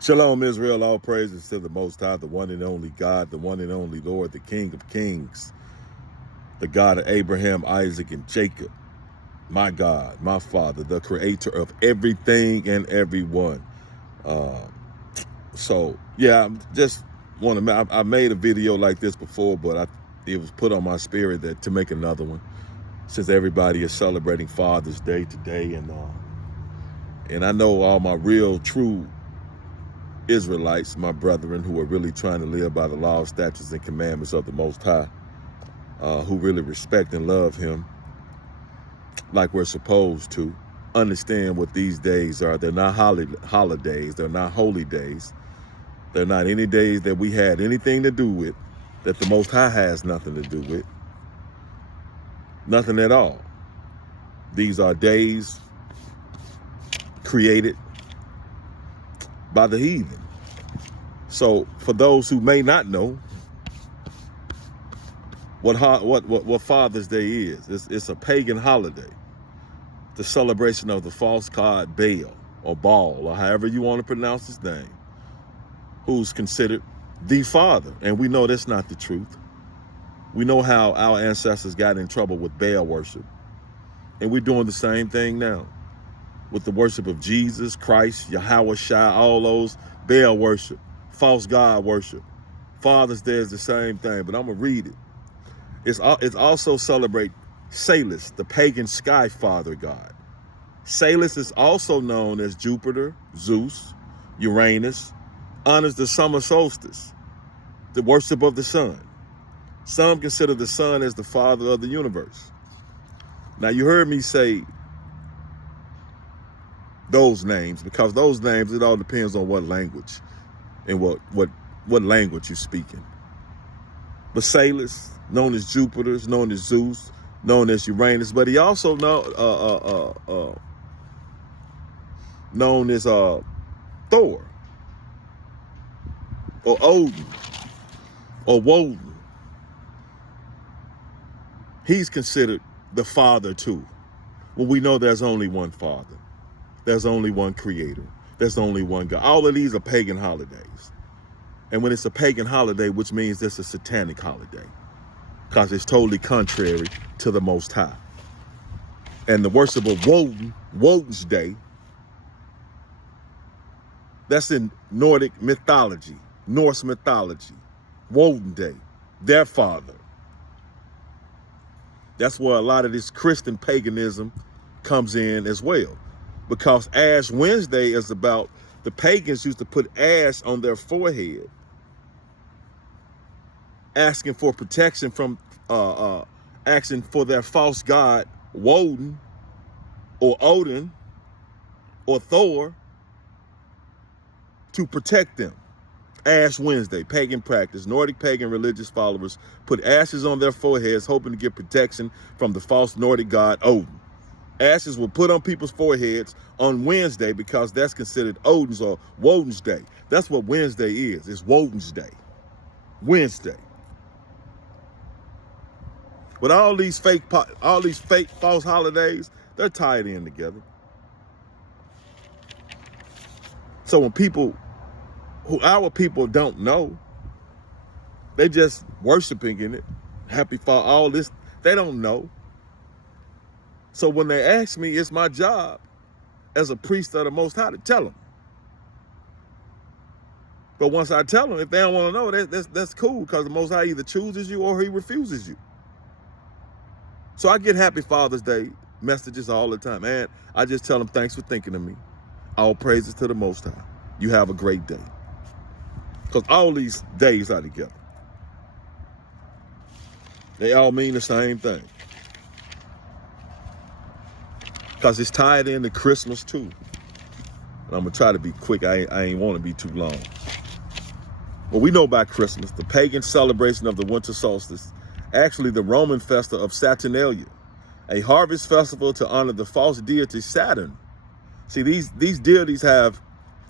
Shalom, Israel. All praises to the Most High, the one and only God, the one and only Lord, the King of Kings, the God of Abraham, Isaac, and Jacob. My God, my Father, the creator of everything and everyone. Yeah, I just want to, I made a video like this before, but it was put on my spirit that to make another one since everybody is celebrating Father's Day today. And I know all my real, true Israelites, my brethren, who are really trying to live by the law, statutes, and commandments of the Most High, who really respect and love Him like we're supposed to, understand what these days are. They're not holidays. They're not holy days. They're not any days that we had anything to do with, that the Most High has nothing to do with. Nothing at all. These are days created by the heathen. So for those who may not know what Father's Day is, it's a pagan holiday, the celebration of the false god Baal or Baal, or however you want to pronounce his name, who's considered the father. And we know that's not the truth. We know how our ancestors got in trouble with Baal worship. And we're doing the same thing now with the worship of Jesus Christ, Yahweh Shai, all those Baal worship, false god worship. Father's Day is the same thing, but I'm going to read it. It's also celebrate Salus, the pagan sky father god. Salus is also known as Jupiter, Zeus, Uranus, honors the summer solstice, the worship of the sun. Some consider the sun as the father of the universe. Now, you heard me say those names because those names, it all depends on what language and what language you're speaking. But Salus, known as Jupiter, is known as Zeus, known as Uranus, but he also known as Thor or Odin or Woden. He's considered the father too. Well, we know there's only one father. There's only one creator. There's only one God. All of these are pagan holidays. And when it's a pagan holiday, which means it's a satanic holiday, because it's totally contrary to the Most High. And the worship of Woden, Woden's Day, that's in Nordic mythology, Norse mythology. Woden Day, their father. That's where a lot of this Christian paganism comes in as well. Because Ash Wednesday is about, the pagans used to put ash on their forehead, asking for protection from, asking for their false god, Woden, or Odin, or Thor, to protect them. Ash Wednesday, pagan practice. Nordic pagan religious followers put ashes on their foreheads, hoping to get protection from the false Nordic god Odin. Ashes were put on people's foreheads on Wednesday because that's considered Odin's or Woden's Day. That's what Wednesday is. It's Woden's Day. Wednesday. But all these fake false holidays, they're tied in together. So when our people don't know, they just worshiping in it. Happy Fall, all this, they don't know. So when they ask me, it's my job as a priest of the Most High to tell them. But once I tell them, if they don't want to know, that's cool, because the Most High either chooses you or He refuses you. So I get Happy Father's Day messages all the time, and I just tell them, thanks for thinking of me. All praises to the Most High. You have a great day. Because all these days are together. They all mean the same thing. Because it's tied into Christmas too. And I'm going to try to be quick. I ain't want to be too long. But we know about Christmas, the pagan celebration of the winter solstice, actually the Roman festa of Saturnalia, a harvest festival to honor the false deity Saturn. See, these deities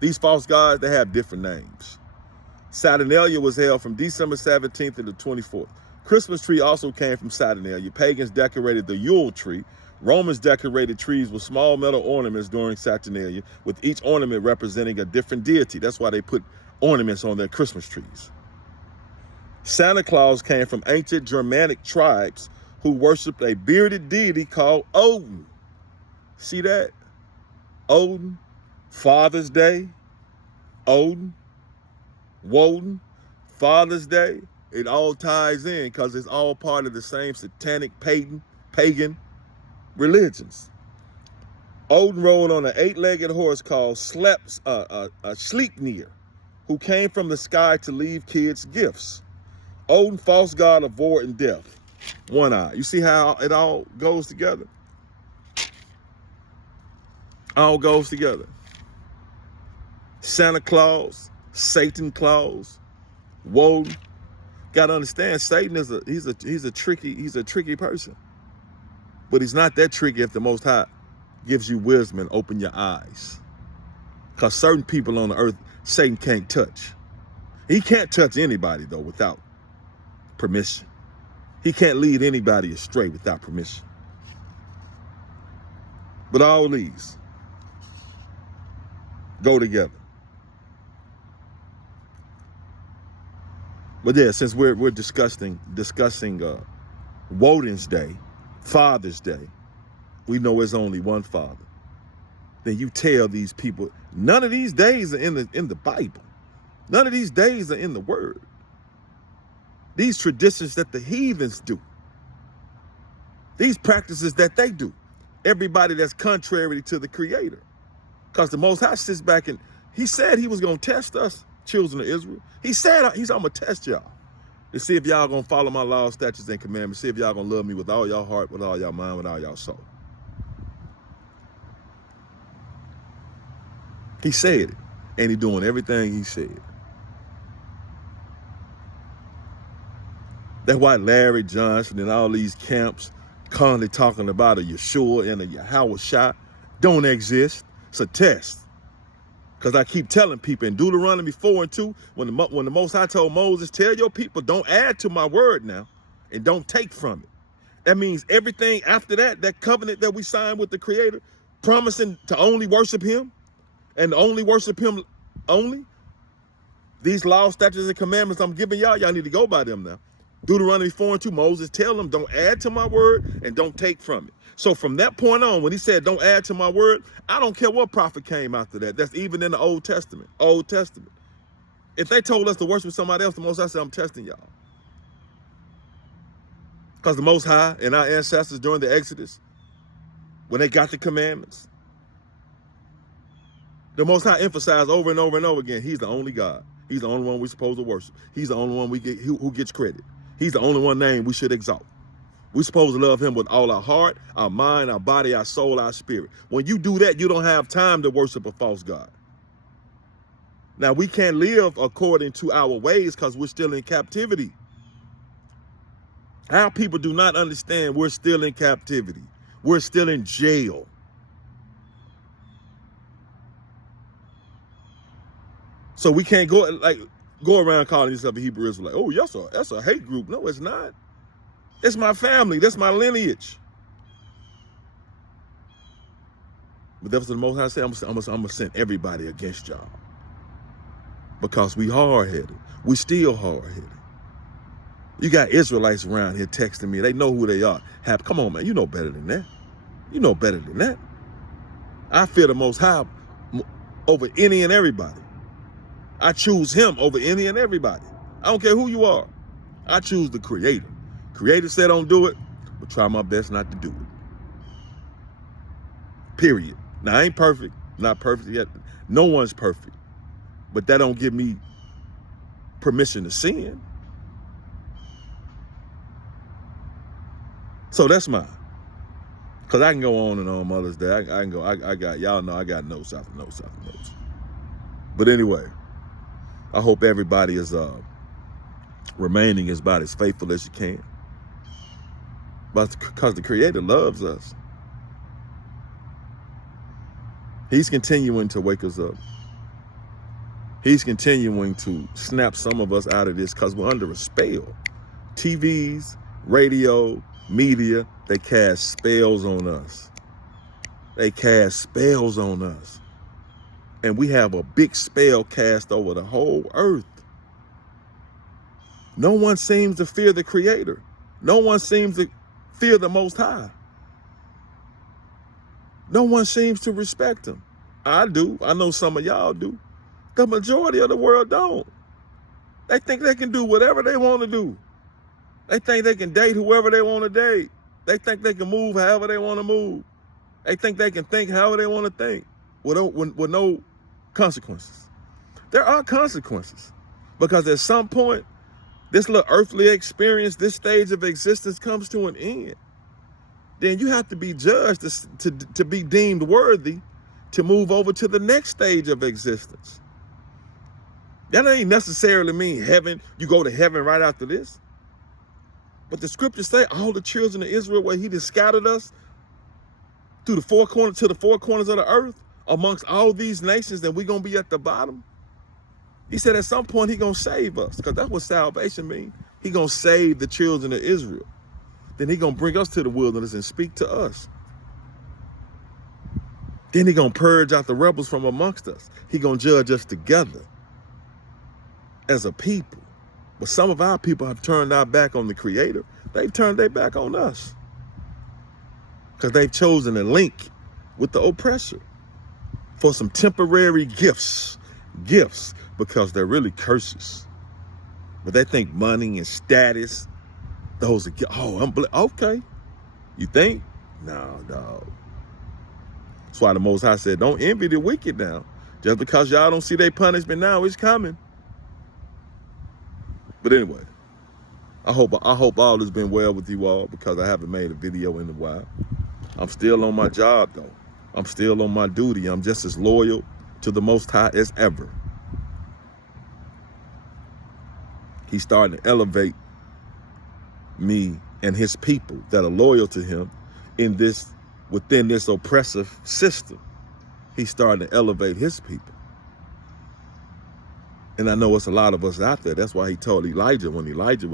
these false gods, they have different names. Saturnalia was held from December 17th to the 24th. Christmas tree also came from Saturnalia. Pagans decorated the Yule tree Romans decorated trees with small metal ornaments during Saturnalia, with each ornament representing a different deity. That's why they put ornaments on their Christmas trees. Santa Claus came from ancient Germanic tribes who worshipped a bearded deity called Odin. See that? Odin, Father's Day, Odin, Woden, Father's Day. It all ties in because it's all part of the same satanic pagan religions. Odin rode on an 8-legged horse called Sleipnir, who came from the sky to leave kids gifts. Odin, false god of war and death. One eye. You see how it all goes together? All goes together. Santa Claus, Satan Claus, Woden. Got to understand, Satan is a tricky person. But he's not that tricky if the Most High gives you wisdom and open your eyes. Because certain people on the earth, Satan can't touch. He can't touch anybody, though, without permission. He can't lead anybody astray without permission. But all these go together. But yeah, since we're discussing Woden's Day, Father's Day, we know there's only one Father. Then you tell these people, none of these days are in the Bible. None of these days are in the Word. These traditions that the heathens do, these practices that they do, everybody that's contrary to the Creator. Because the Most High sits back and he said he was going to test us, children of Israel. He said, I'm going to test y'all to see if y'all going to follow my laws, statutes, and commandments, see if y'all going to love me with all your heart, with all your mind, with all your soul. He said it, and he doing everything he said. That's why Larry Johnson and all these camps constantly talking about a Yeshua and a Yahweh don't exist. It's a test. Because I keep telling people in Deuteronomy 4:2, when the Most High told Moses, tell your people, don't add to my word now and don't take from it. That means everything after that covenant that we signed with the Creator, promising to only worship him and only worship him only. These laws, statutes, and commandments I'm giving y'all need to go by them now. Deuteronomy 4:2, Moses, tell them, don't add to my word and don't take from it. So from that point on, when he said, don't add to my word, I don't care what prophet came after that. That's even in the Old Testament. If they told us to worship somebody else, the Most High said, I'm testing y'all. Because the Most High and our ancestors during the Exodus, when they got the commandments, the Most High emphasized over and over and over again, he's the only God. He's the only one we're supposed to worship. He's the only one who gets credit. He's the only one name we should exalt. We're supposed to love him with all our heart, our mind, our body, our soul, our spirit. When you do that, you don't have time to worship a false god. Now, we can't live according to our ways because we're still in captivity. Our people do not understand we're still in captivity. We're still in jail. So we can't go around calling yourself a Hebrew Israelite. Oh, that's a hate group. No, it's not. It's my family. That's my lineage. But that's what the Most High said. I'm gonna send everybody against y'all. Because we hard-headed. We still hard-headed. You got Israelites around here texting me. They know who they are. Come on, man. You know better than that. You know better than that. I fear the Most High over any and everybody. I choose him over any and everybody. I don't care who you are. I choose the Creator. Creator said don't do it, but try my best not to do it. Period. Now, I ain't perfect. Not perfect yet. No one's perfect. But that don't give me permission to sin. So that's mine. Because I can go on and on Mother's Day. I can go, I got, y'all know I got notes after notes after notes. But anyway, I hope everybody is remaining about as faithful as you can. But because the Creator loves us. He's continuing to wake us up. He's continuing to snap some of us out of this because we're under a spell. TVs, radio, media, They cast spells on us. They cast spells on us. And we have a big spell cast over the whole earth. No one seems to fear the Creator. No one seems to fear the Most High. No one seems to respect Him. I do. I know some of y'all do. The majority of the world don't. They think they can do whatever they want to do. They think they can date whoever they want to date. They think they can move however they want to move. They think they can think however they want to think with no consequences. There are consequences, because at some point, this little earthly experience, this stage of existence comes to an end. Then you have to be judged to be deemed worthy to move over to the next stage of existence. That ain't necessarily mean heaven. You go to heaven right after this. But the scriptures say all the children of Israel, where He just scattered us through the four corners of the earth, amongst all these nations, that we're going to be at the bottom. He said at some point He going to save us, because that's what salvation means. He going to save the children of Israel. Then He going to bring us to the wilderness and speak to us. Then He going to purge out the rebels from amongst us. He going to judge us together as a people. But some of our people have turned our back on the Creator. They've turned their back on us, because they've chosen a link with the oppressor for some temporary gifts, because they're really curses. But they think money and status, those are, okay. You think? No, dog. That's why the Most High said, don't envy the wicked now. Just because y'all don't see their punishment now, it's coming. But anyway, I hope all has been well with you all, because I haven't made a video in a while. I'm still on my job, though. I'm still on my duty. I'm just as loyal to the Most High as ever. He's starting to elevate me and His people that are loyal to Him within this oppressive system. He's starting to elevate His people. And I know it's a lot of us out there. That's why He told Elijah, when Elijah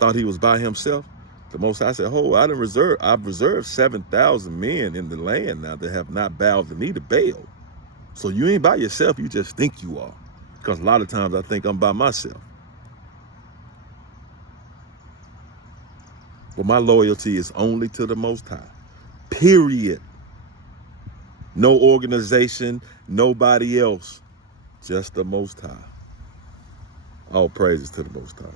thought he was by himself, the Most High said, I've reserved 7,000 men in the land now that have not bowed the knee to Baal. So you ain't by yourself, you just think you are. Because a lot of times I think I'm by myself. But my loyalty is only to the Most High. Period. No organization, nobody else. Just the Most High. All praises to the Most High.